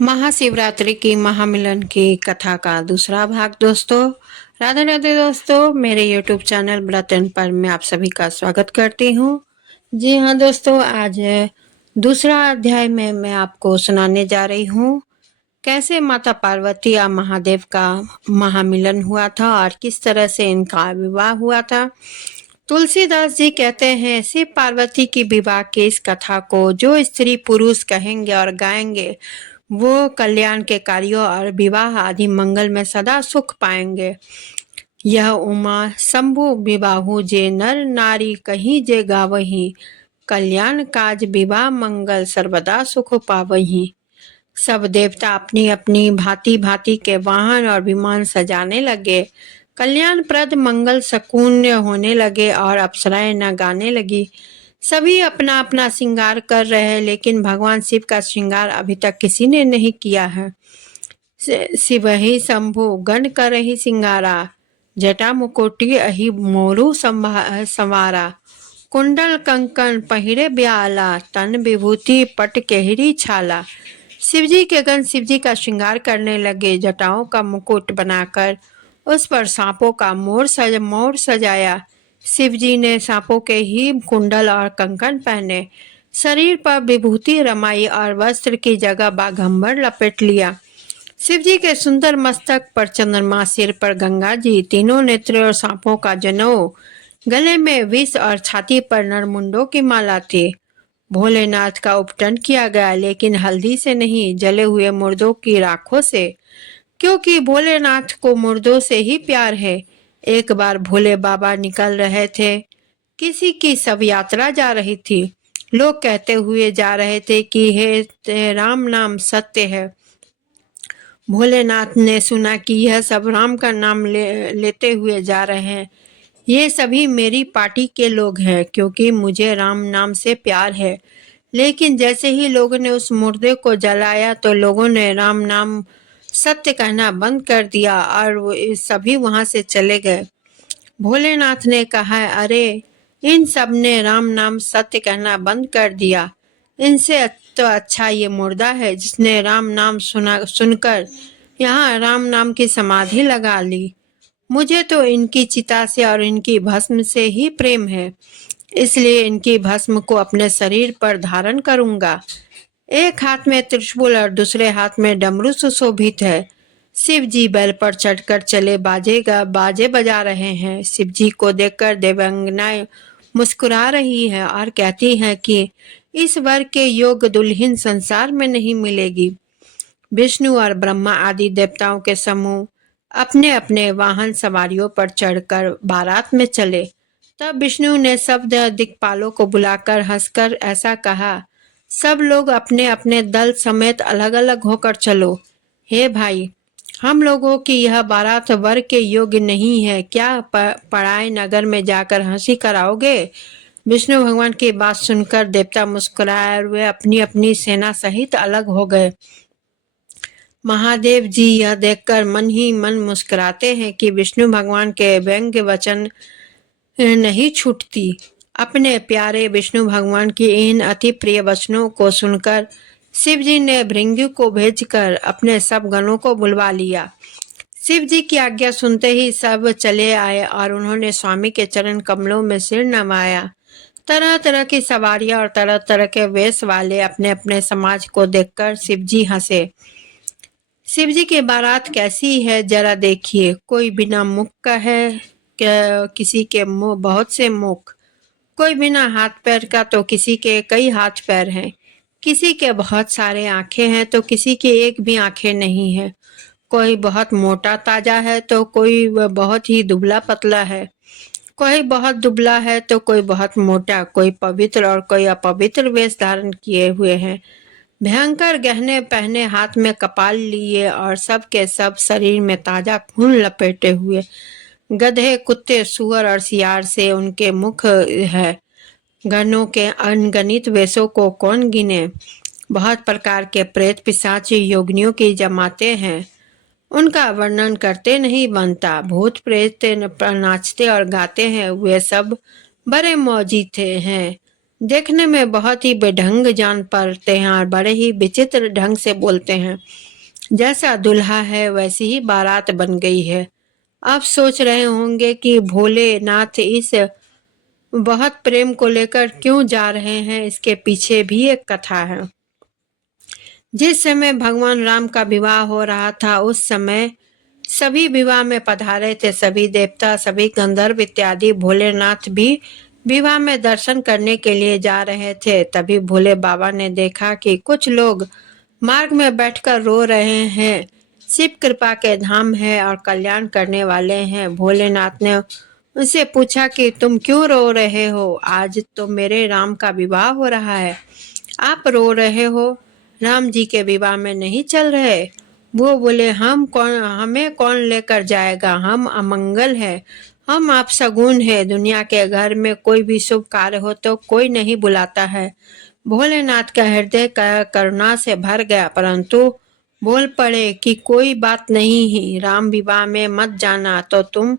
महाशिवरात्रि की महामिलन की कथा का दूसरा भाग दोस्तों। राधे राधे दोस्तों, मेरे YouTube चैनल व्रत एंड पर मैं आप सभी का स्वागत करती हूँ। जी हाँ दोस्तों, आज दूसरा अध्याय में मैं आपको सुनाने जा रही हूँ कैसे माता पार्वती और महादेव का महामिलन हुआ था और किस तरह से इनका विवाह हुआ था। तुलसीदास जी कहते हैं, शिव पार्वती की विवाह की इस कथा को जो स्त्री पुरुष कहेंगे और गाएंगे वो कल्याण के कार्यों और विवाह आदि मंगल में सदा सुख पाएंगे। यह उमा शंभु विवाहु जे नर नारी कहीं जे गावही, कल्याण काज विवाह मंगल सर्वदा सुख पावही। सब देवता अपनी अपनी भांति भांति के वाहन और विमान सजाने लगे, कल्याणप्रद मंगल शकुन होने लगे और अप्सराएं न गाने लगी। सभी अपना अपना श्रृंगार कर रहे हैं, लेकिन भगवान शिव का श्रृंगार अभी तक किसी ने नहीं किया है। शिव ही शंभु गण कर ही सिंगारा, जटा मुकुटी अहि मोरू संवारा, कुंडल कंकन पहिरे ब्याला, तन विभूति पट केहरी छाला। शिवजी के गण शिवजी का श्रृंगार करने लगे, जटाओं का मुकुट बनाकर उस पर सांपों का मोर सजाया। शिवजी ने सांपों के ही कुंडल और कंकन पहने, शरीर पर विभूति रमाई और वस्त्र की जगह बाघंबर लपेट लिया। शिवजी के सुंदर मस्तक पर चंद्रमा, सिर पर गंगा जी, तीनों नेत्र और सांपों का जनेऊ, गले में विष और छाती पर नरमुंडों की माला थी। भोलेनाथ का उपटन किया गया, लेकिन हल्दी से नहीं, जले हुए मुर्दों की राखों से, क्योंकि भोलेनाथ को मुर्दों से ही प्यार है। एक बार भोले बाबा निकल रहे थे, किसी की सब यात्रा जा रही थी। लोग कहते हुए जा रहे थे कि हे राम नाम सत्य है। भोलेनाथ ने सुना कि यह सब राम का नाम लेते हुए जा रहे हैं। ये सभी मेरी पार्टी के लोग हैं, क्योंकि मुझे राम नाम से प्यार है। लेकिन जैसे ही लोगों ने उस मुर्दे को जलाया तो लोगों ने राम नाम सत्य कहना बंद कर दिया और वो सभी वहां से चले गए। भोलेनाथ ने कहा, अरे इन सब ने राम नाम सत्य कहना बंद कर दिया। इनसे तो अच्छा ये मुर्दा है जिसने राम नाम सुनकर यहाँ राम नाम की समाधि लगा ली। मुझे तो इनकी चिता से और इनकी भस्म से ही प्रेम है, इसलिए इनकी भस्म को अपने शरीर पर धारण करूंगा। एक हाथ में त्रिशूल और दूसरे हाथ में डमरू सुशोभित है। शिव जी बैल पर चढ़कर चले, बाजे बजा रहे हैं। शिव जी को देखकर देवांगनाएं मुस्कुरा रही है और कहती हैं कि इस वर के योग्य दुल्हन संसार में नहीं मिलेगी। विष्णु और ब्रह्मा आदि देवताओं के समूह अपने अपने वाहन सवारियों पर चढ़कर बारात में चले। तब विष्णु ने सब दिक्पालों को बुलाकर हंसकर ऐसा कहा, सब लोग अपने अपने दल समेत अलग अलग होकर चलो। हे भाई, हम लोगों की यह बारात वर के योग्य नहीं है, क्या पराए नगर में जाकर हंसी कराओगे? विष्णु भगवान की बात सुनकर देवता मुस्कुराए और वे अपनी अपनी सेना सहित अलग हो गए। महादेव जी यह देखकर मन ही मन मुस्कुराते हैं कि विष्णु भगवान के व्यंग्य वचन नहीं छूटती। अपने प्यारे विष्णु भगवान की इन अति प्रिय वचनों को सुनकर शिव जी ने भृंगी को भेजकर अपने सब गणों को बुलवा लिया। शिव जी की आज्ञा सुनते ही सब चले आए और उन्होंने स्वामी के चरण कमलों में सिर नवाया। तरह तरह की सवारियां और तरह तरह के वेश वाले अपने अपने समाज को देखकर शिव जी हंसे। शिव जी की बारात कैसी है जरा देखिए। कोई बिना मुख का है, किसी के मुंह बहुत से मुख, कोई बिना हाथ पैर का तो किसी के कई हाथ पैर हैं, किसी के बहुत सारे आंखें हैं तो किसी की एक भी आंखें नहीं है, कोई बहुत मोटा ताजा है तो कोई बहुत ही दुबला पतला है, कोई बहुत दुबला है तो कोई बहुत मोटा, कोई पवित्र और कोई अपवित्र वेश धारण किए हुए हैं, भयंकर गहने पहने, हाथ में कपाल लिए और सब के सब शरीर में ताजा खून लपेटे हुए। गधे, कुत्ते, सुअर और सियार से उनके मुख है। गणों के अनगणित वेशों को कौन गिने। बहुत प्रकार के प्रेत पिशाच योगिनियों की जमाते हैं, उनका वर्णन करते नहीं बनता। भूत प्रेत नाचते और गाते हैं, वे सब बड़े मौजी हैं। देखने में बहुत ही बेढंग जान पड़ते हैं और बड़े ही विचित्र ढंग से बोलते हैं। जैसा दूल्हा है वैसी ही बारात बन गई है। आप सोच रहे होंगे कि भोलेनाथ इस बहुत प्रेम को लेकर क्यों जा रहे हैं। इसके पीछे भी एक कथा है। जिस समय भगवान राम का विवाह हो रहा था उस समय सभी विवाह में पधारे थे। सभी देवता, सभी गंधर्व इत्यादि। भोलेनाथ भी विवाह में दर्शन करने के लिए जा रहे थे। तभी भोले बाबा ने देखा कि कुछ लोग मार्ग में बैठकर रो रहे हैं। शिव कृपा के धाम है और कल्याण करने वाले हैं। भोलेनाथ ने उनसे पूछा कि तुम क्यों रो रहे हो? आज तो मेरे राम का विवाह हो रहा है, आप रो रहे हो? राम जी के विवाह में नहीं चल रहे? वो बोले, हमें कौन लेकर जाएगा? हम अमंगल है, हम आप शगुन है। दुनिया के घर में कोई भी शुभ कार्य हो तो कोई नहीं बुलाता है। भोलेनाथ का हृदय करुणा से भर गया, परंतु बोल पड़े कि कोई बात नहीं ही, राम विवाह में मत जाना तो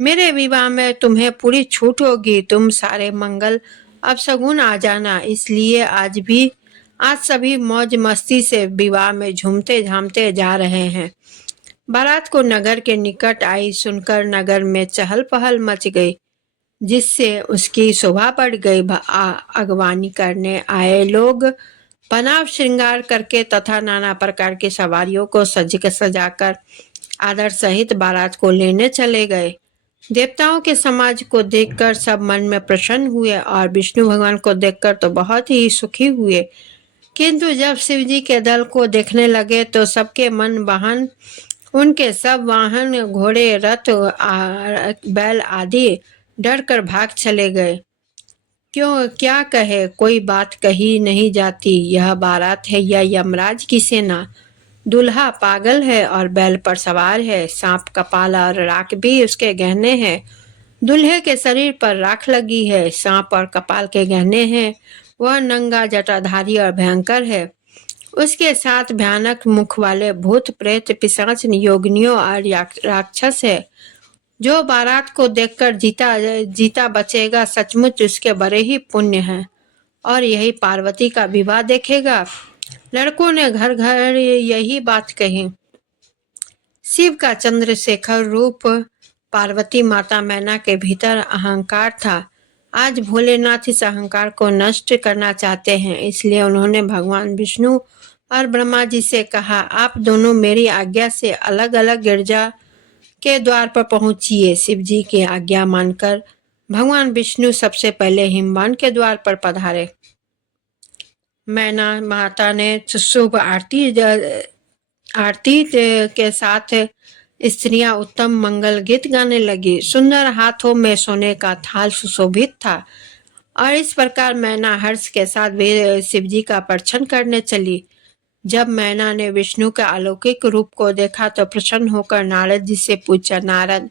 मेरे विवाह में तुम्हें पूरी छूट होगी। तुम सारे मंगल अपशगुन आ जाना। इसलिए आज सभी मौज मस्ती से विवाह में झूमते झामते जा रहे हैं। बारात को नगर के निकट आई सुनकर नगर में चहल पहल मच गई, जिससे उसकी शोभा बढ़ गई। अगवानी करने आए लोग पनाव श्रृंगार करके तथा नाना प्रकार की सवारियों को सजाकर आदर सहित बारात को लेने चले गए। देवताओं के समाज को देखकर सब मन में प्रसन्न हुए और विष्णु भगवान को देखकर तो बहुत ही सुखी हुए। किंतु जब शिव जी के दल को देखने लगे तो सबके मन वाहन, उनके सब वाहन, घोड़े, रथ, बैल आदि डर कर भाग चले गए। क्यों, क्या कहे, कोई बात कही नहीं जाती। यह बारात है या यमराज की सेना? दूल्हा पागल है और बैल पर सवार है। सांप कपाल और राख भी उसके गहने हैं। दूल्हे के शरीर पर राख लगी है, सांप और कपाल के गहने हैं। वह नंगा, जटाधारी और भयंकर है। उसके साथ भयानक मुख वाले भूत, प्रेत, पिशाच, योगिनियों और राक्षस है। जो बारात को देखकर जीता बचेगा, सचमुच उसके बड़े ही पुण्य हैं। और यही पार्वती का विवाह देखेगा। लड़कों ने घर घर यही बात कही। शिव का चंद्रशेखर रूप पार्वती माता मैना के भीतर अहंकार था। आज भोलेनाथ इस अहंकार को नष्ट करना चाहते हैं। इसलिए उन्होंने भगवान विष्णु और ब्रह्मा जी से कहा, आप दोनों मेरी आज्ञा से अलग अलग गिरजा के द्वार पर पहुंचिए। शिव जी की आज्ञा मानकर भगवान विष्णु सबसे पहले हिमवान के द्वार पर पधारे। मैना माता ने शुभ आरती के साथ स्त्रियां उत्तम मंगल गीत गाने लगी। सुंदर हाथों में सोने का थाल सुशोभित था और इस प्रकार मैना हर्ष के साथ शिव जी का प्रदर्शन करने चली। जब मैना ने विष्णु का अलौकिक रूप को देखा तो प्रसन्न होकर नारद जी से पूछा, नारद,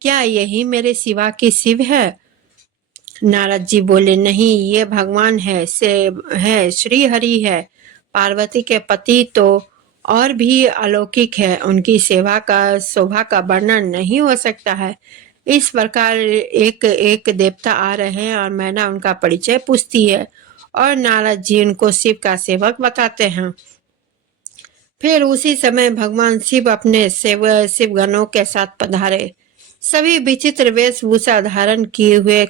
क्या यही मेरे सिवा की शिव है? नारद जी बोले, नहीं, ये भगवान है श्री हरि है। पार्वती के पति तो और भी अलौकिक है, उनकी शोभा का वर्णन नहीं हो सकता है। इस प्रकार एक एक देवता आ रहे हैं और मैना उनका परिचय पूछती है और नारद जी उनको शिव का सेवक बताते हैं। फिर उसी समय भगवान शिव अपने शिवगणों के साथ पधारे। सभी विचित्र वेशभूषा धारण किए हुए,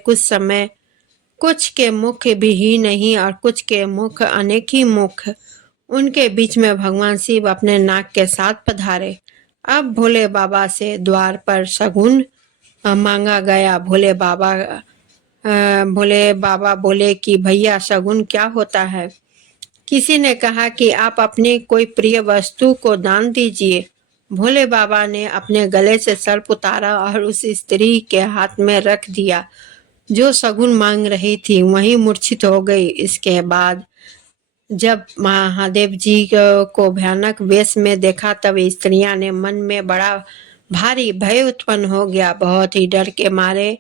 कुछ के मुख भी ही नहीं और कुछ के मुख अनेक ही मुख। उनके बीच में भगवान शिव अपने नाक के साथ पधारे। अब भोले बाबा से द्वार पर शगुन मांगा गया। भोले बाबा बोले कि भैया, शगुन क्या होता है? किसी ने कहा कि आप अपनी कोई प्रिय वस्तु को दान दीजिए। भोले बाबा ने अपने गले से सर्प उतारा और उस स्त्री के हाथ में रख दिया जो शगुन मांग रही थी। वहीं मूर्छित हो गई। इसके बाद जब महादेव जी को भयानक वेश में देखा तब स्त्रियां ने मन में बड़ा भारी भय उत्पन्न हो गया। बहुत ही डर के मारे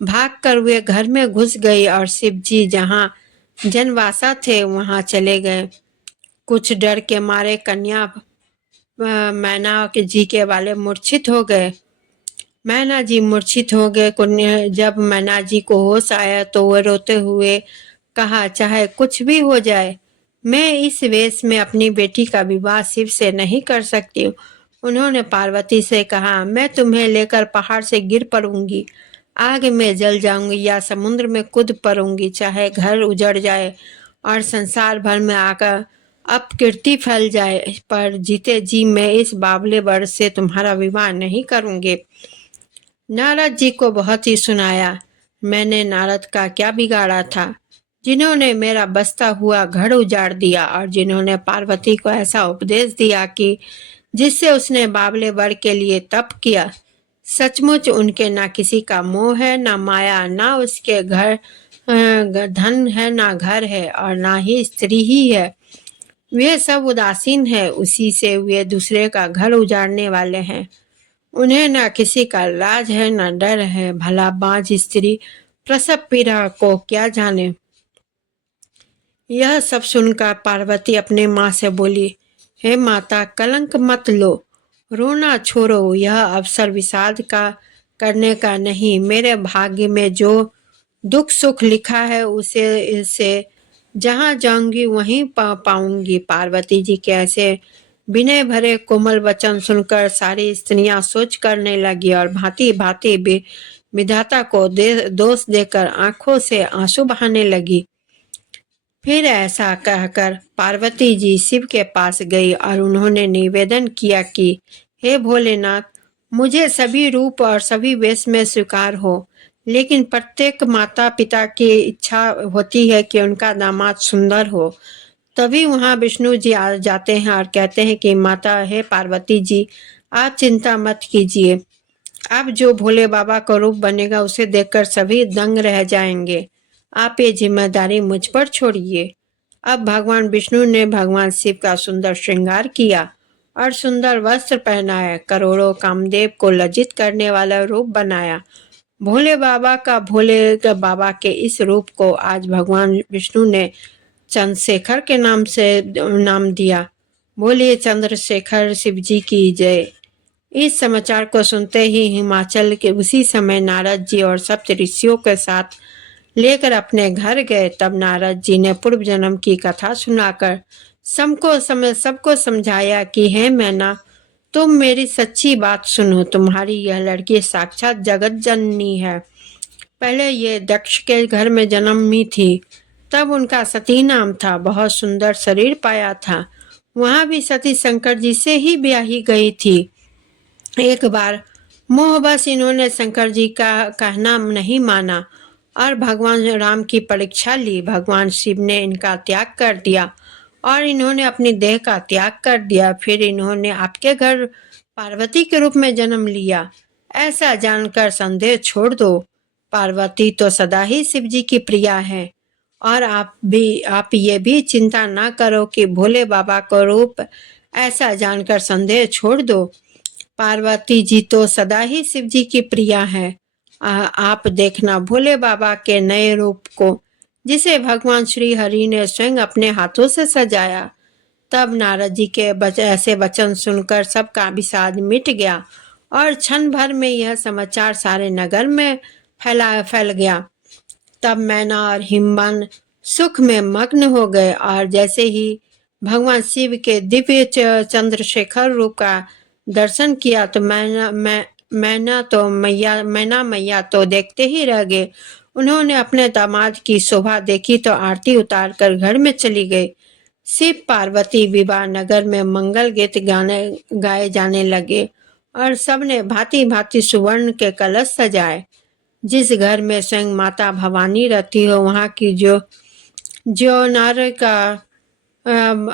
भागकर वे घर में घुस गई और शिव जी जहाँ जनवासा थे वहां चले गए। कुछ डर के मारे कन्या मैना जी के वाले मूर्छित हो गए। मैना जी मूर्छित हो गए। जब मैना जी को होश आया तो वह रोते हुए कहा, चाहे कुछ भी हो जाए, मैं इस वेश में अपनी बेटी का विवाह शिव से नहीं कर सकती। उन्होंने पार्वती से कहा, मैं तुम्हें लेकर पहाड़ से गिर पड़ूंगी, आग में जल जाऊंगी या समुद्र में कूद पड़ूंगी, चाहे घर उजड़ जाए और संसार भर में आकर अपकीर्ति फैल जाए, पर जीते जी मैं इस बावले वर से तुम्हारा विवाह नहीं करूंगी। नारद जी को बहुत ही सुनाया। मैंने नारद का क्या बिगाड़ा था, जिन्होंने मेरा बसता हुआ घर उजाड़ दिया और जिन्होंने पार्वती को ऐसा उपदेश दिया कि जिससे उसने बावले वर के लिए तप किया। सचमुच उनके ना किसी का मोह है, ना माया, ना उसके घर धन है, ना घर है और ना ही स्त्री ही है। वे सब उदासीन है, उसी से वे दूसरे का घर उजाड़ने वाले हैं। उन्हें ना किसी का लाज है, ना डर है। भला बांझ स्त्री प्रसव पीड़ा को क्या जाने। यह सब सुनकर पार्वती अपने माँ से बोली, हे माता, कलंक मत लो, रोना छोड़ो, यह अवसर विषाद का करने का नहीं। मेरे भाग्य में जो दुख सुख लिखा है उसे इसे जहाँ जाऊंगी वहीं पाऊंगी। पार्वती जी के ऐसे विनय भरे कोमल वचन सुनकर सारी स्त्रियां सोच करने लगी और भांति भांति विधाता को दोष देकर आंखों से आंसू बहाने लगी। फिर ऐसा कहकर पार्वती जी शिव के पास गई और उन्होंने निवेदन किया कि हे भोलेनाथ, मुझे सभी रूप और सभी वेश में स्वीकार हो, लेकिन प्रत्येक माता पिता की इच्छा होती है कि उनका दामाद सुंदर हो। तभी वहां विष्णु जी आ जाते हैं और कहते हैं कि माता, हे पार्वती जी, आप चिंता मत कीजिए। अब जो भोले बाबा का रूप बनेगा उसे देखकर सभी दंग रह जाएंगे। आप ये जिम्मेदारी मुझ पर छोड़िए। अब भगवान विष्णु ने भगवान शिव का सुंदर श्रृंगार किया और सुंदर वस्त्र पहनाया, करोड़ों कामदेव को लज्जित करने वाला रूप बनाया। भोले बाबा के इस रूप को आज भगवान विष्णु ने चंद्रशेखर के नाम से नाम दिया। बोलिए चंद्रशेखर शिव जी की जय। इस समाचार को सुनते ही हिमाचल के उसी समय नारद जी और सप्त ऋषियों के साथ लेकर अपने घर गए। तब नारद जी ने पूर्व जन्म की कथा सुनाकर सबको समझाया कि हे मैना, तुम मेरी सच्ची बात सुनो। तुम्हारी यह लड़की साक्षात जगत जननी है। पहले ये दक्ष के घर में जन्मी थी, तब उनका सती नाम था। बहुत सुंदर शरीर पाया था। वहां भी सती शंकर जी से ही ब्याही गई थी। एक बार मोहबस इन्होंने शंकर जी का कहना नहीं माना और भगवान राम की परीक्षा ली। भगवान शिव ने इनका त्याग कर दिया और इन्होंने अपनी देह का त्याग कर दिया। फिर इन्होंने आपके घर पार्वती के रूप में जन्म लिया। ऐसा जानकर संदेह छोड़ दो। पार्वती तो सदा ही शिव जी की प्रिया है और आप ये भी चिंता ना करो कि भोले बाबा को रूप। ऐसा जानकर संदेह छोड़ दो। पार्वती जी तो सदा ही शिव जी की प्रिया है। आप देखना भोले बाबा के नए रूप को, जिसे भगवान श्री हरि ने स्वयं अपने हाथों से सजाया। तब नारद जी के ऐसे वचन सुनकर सबका विषाद मिट गया और क्षण भर में यह समाचार सारे नगर में फैल गया। तब मैना और हिमवन सुख में मग्न हो गए और जैसे ही भगवान शिव के दिव्य चंद्रशेखर रूप का दर्शन किया तो मैना मैया तो देखते ही रह गए। उन्होंने अपने दामाद की शोभा देखी तो आरती उतार कर घर में चली गई। शिव पार्वती विवाह नगर में मंगल गीत गाए जाने लगे और सबने भांति भांति सुवर्ण के कलश सजाए। जिस घर में स्वयं माता भवानी रहती हो, वहाँ की जो नार का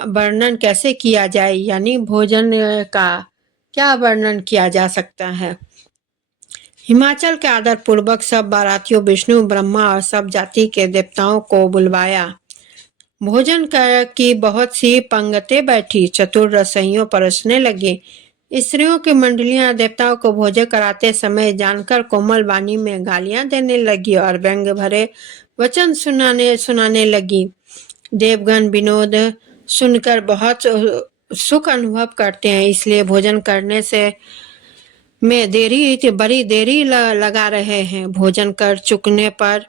वर्णन कैसे किया जाए, यानी भोजन का क्या वर्णन किया जा सकता है। हिमाचल के आदर पूर्वक सब बारातियों विष्णु ब्रह्मा और सब जाति के देवताओं को बुलवाया। भोजन की बहुत सी पंगतें बैठी, चतुर रसोइयों परोसने लगे। स्त्रियों की मंडलियां देवताओं को भोजन कराते समय जानकर कोमल वाणी में गालियां देने लगी और व्यंग भरे वचन सुनाने लगी। देवगण विनोद सुनकर बहुत सुख अनुभव करते हैं, इसलिए भोजन करने से में बड़ी देरी लगा रहे हैं। भोजन कर चुकने पर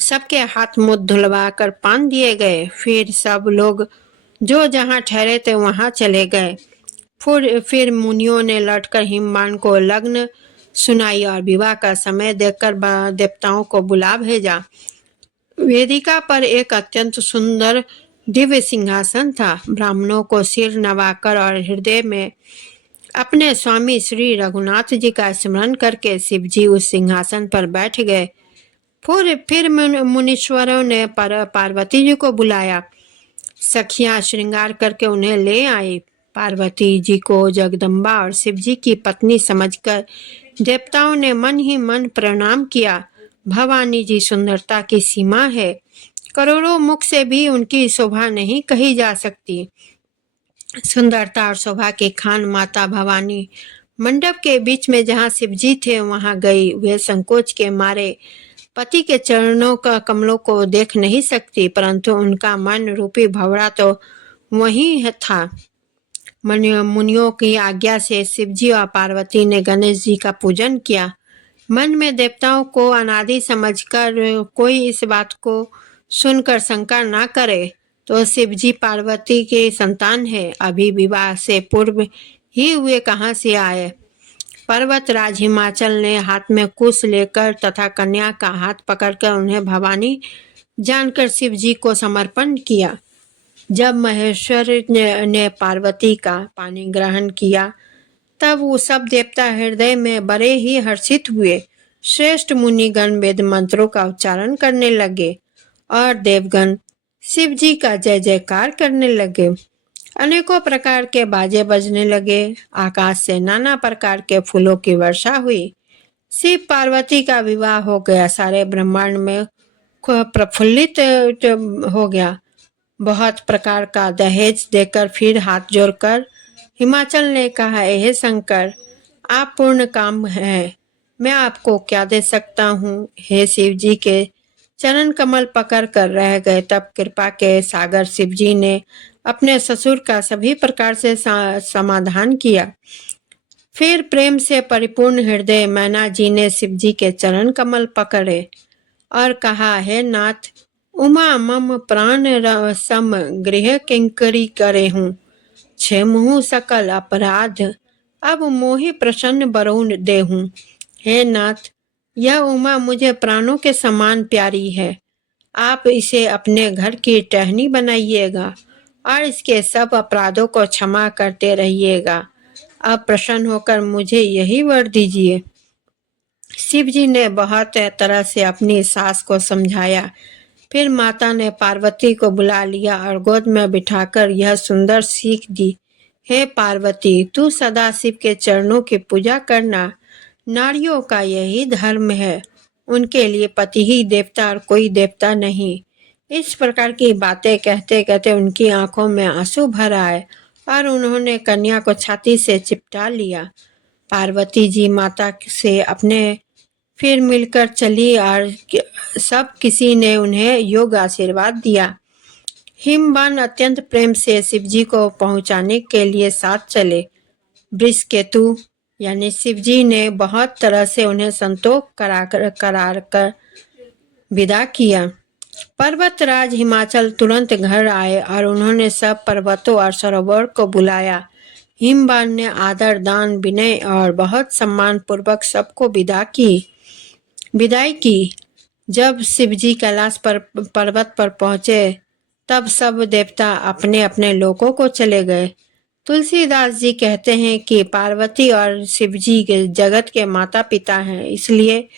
सबके हाथ मुंह धुलवाकर पान दिए गए। फिर सब लोग जो जहाँ ठहरे थे वहां चले गए। फिर मुनियों ने लौटकर हिमवान को लग्न सुनाई और विवाह का समय देखकर देवताओं को बुला भेजा। वेदिका पर एक अत्यंत सुंदर दिव्य सिंहासन था। ब्राह्मणों को सिर नवाकर और हृदय में अपने स्वामी श्री रघुनाथ जी का स्मरण करके शिवजी उस सिंहासन पर बैठ गए। फिर मुनीश्वरों ने पार्वती जी को बुलाया। सखियां श्रृंगार करके उन्हें ले आई। पार्वती जी को जगदम्बा और शिवजी की पत्नी समझकर देवताओं ने मन ही मन प्रणाम किया। भवानी जी सुंदरता की सीमा है, करोड़ों मुख से भी उनकी शोभा नहीं कही जा सकती। सुंदरता और शोभा की खान माता भवानी मंडप के बीच में जहाँ शिवजी थे वहां गई। वे संकोच के मारे पति के चरणों का कमलों को देख नहीं सकती, परंतु उनका मन रूपी भंवरा तो वहीं था। मुनियों की आज्ञा से शिवजी और पार्वती ने गणेश जी का पूजन किया। मन में देवताओं को अनादि समझकर कोई इस बात को सुनकर शंका ना करे तो शिवजी पार्वती के संतान है, अभी विवाह से पूर्व ही वे कहाँ से आए। पर्वतराज हिमाचल ने हाथ में कुश लेकर तथा कन्या का हाथ पकड़कर उन्हें भवानी जानकर शिवजी को समर्पण किया। जब महेश्वर ने पार्वती का पानी ग्रहण किया तब वो सब देवता हृदय में बड़े ही हर्षित हुए। श्रेष्ठ मुनिगण वेद मंत्रों का उच्चारण करने लगे और देवगण शिव जी का जय जयकार करने लगे। अनेकों प्रकार के बाजे बजने लगे। आकाश से नाना प्रकार के फूलों की वर्षा हुई। शिव पार्वती का विवाह हो गया। सारे ब्रह्मांड में प्रफुल्लित हो गया। बहुत प्रकार का दहेज देकर फिर हाथ जोड़कर हिमाचल ने कहा, हे शंकर, आप पूर्ण काम हैं, मैं आपको क्या दे सकता हूँ। हे शिव जी के चरण कमल पकड़ कर रह गए। तब कृपा के सागर शिव जी ने अपने ससुर का सभी प्रकार से समाधान किया। फिर प्रेम से परिपूर्ण हृदय मैना जी ने शिव जी के चरण कमल पकड़े और कहा, हे नाथ, उमा मम प्राण सम गृह किंकरी करे हूँ, छे मुँह सकल अपराध अब मोहि प्रसन्न बरौन दे हूँ। हे नाथ, यह उमा मुझे प्राणों के समान प्यारी है। आप इसे अपने घर की टहनी बनाइएगा और इसके सब अपराधों को क्षमा करते रहिएगा। अब प्रसन्न होकर मुझे यही वर दीजिए। शिव जी ने बहुत तरह से अपनी सास को समझाया। फिर माता ने पार्वती को बुला लिया और गोद में बिठाकर यह सुंदर सीख दी, हे पार्वती, तू सदा शिव के चरणों की पूजा करना। नारियों का यही धर्म है, उनके लिए पति ही देवता और कोई देवता नहीं। इस प्रकार की बातें कहते कहते उनकी आंखों में आंसू भर आए और उन्होंने कन्या को छाती से चिपटा लिया। पार्वती जी माता से अपने फिर मिलकर चली और सब किसी ने उन्हें योग आशीर्वाद दिया। हिमवान अत्यंत प्रेम से शिवजी को पहुंचाने के लिए साथ चले। वृषकेतु यानी शिवजी ने बहुत तरह से उन्हें संतोष करार कर विदा किया। पर्वतराज हिमाचल तुरंत घर आए और उन्होंने सब पर्वतों और सरोवर को बुलाया। हिमवान ने आदर, दान, विनय और बहुत सम्मान पूर्वक सबको विदाई की। जब शिवजी कैलाश पर पर्वत पर पहुंचे तब सब देवता अपने अपने लोकों को चले गए। तुलसीदास जी कहते हैं कि पार्वती और शिवजी के जगत के माता पिता हैं, इसलिए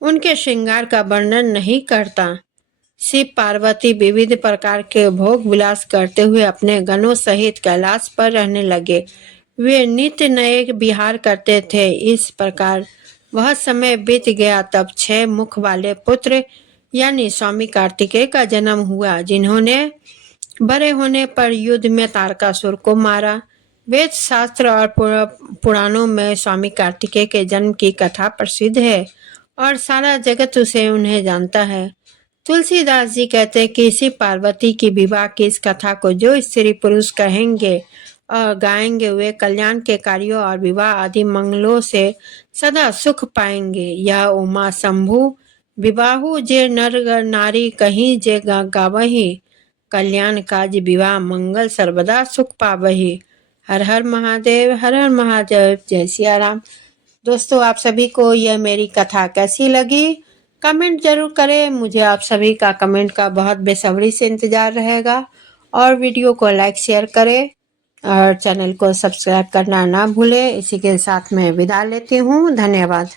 उनके श्रृंगार का वर्णन नहीं करता। शिव पार्वती विविध प्रकार के भोग विलास करते हुए अपने गणों सहित कैलाश पर रहने लगे। वे नित्य नए विहार करते थे। इस प्रकार वह समय बीत गया। तब 6 मुख वाले पुत्र यानी स्वामी कार्तिकेय का जन्म हुआ, जिन्होंने बड़े होने पर युद्ध में तारकासुर को मारा। वेद शास्त्र और पुराणों में स्वामी कार्तिकेय के जन्म की कथा प्रसिद्ध है और सारा जगत उन्हें जानता है। तुलसीदास जी कहते हैं कि शिव पार्वती की विवाह की इस कथा को जो स्त्री पुरुष कहेंगे और गाएंगे वे कल्याण के कार्यों और विवाह आदि मंगलों से सदा सुख पाएंगे। यह उमा शंभु विवाहु जे नर नारी कहीं जे गावही, कल्याण काज विवाह मंगल सर्वदा सुख पावही। हर हर महादेव, हर हर महादेव, जय सिया राम। दोस्तों, आप सभी को यह मेरी कथा कैसी लगी कमेंट जरूर करें। मुझे आप सभी का कमेंट का बहुत बेसब्री से इंतजार रहेगा। और वीडियो को लाइक शेयर करें और चैनल को सब्सक्राइब करना ना भूलें। इसी के साथ मैं विदा लेती हूँ। धन्यवाद।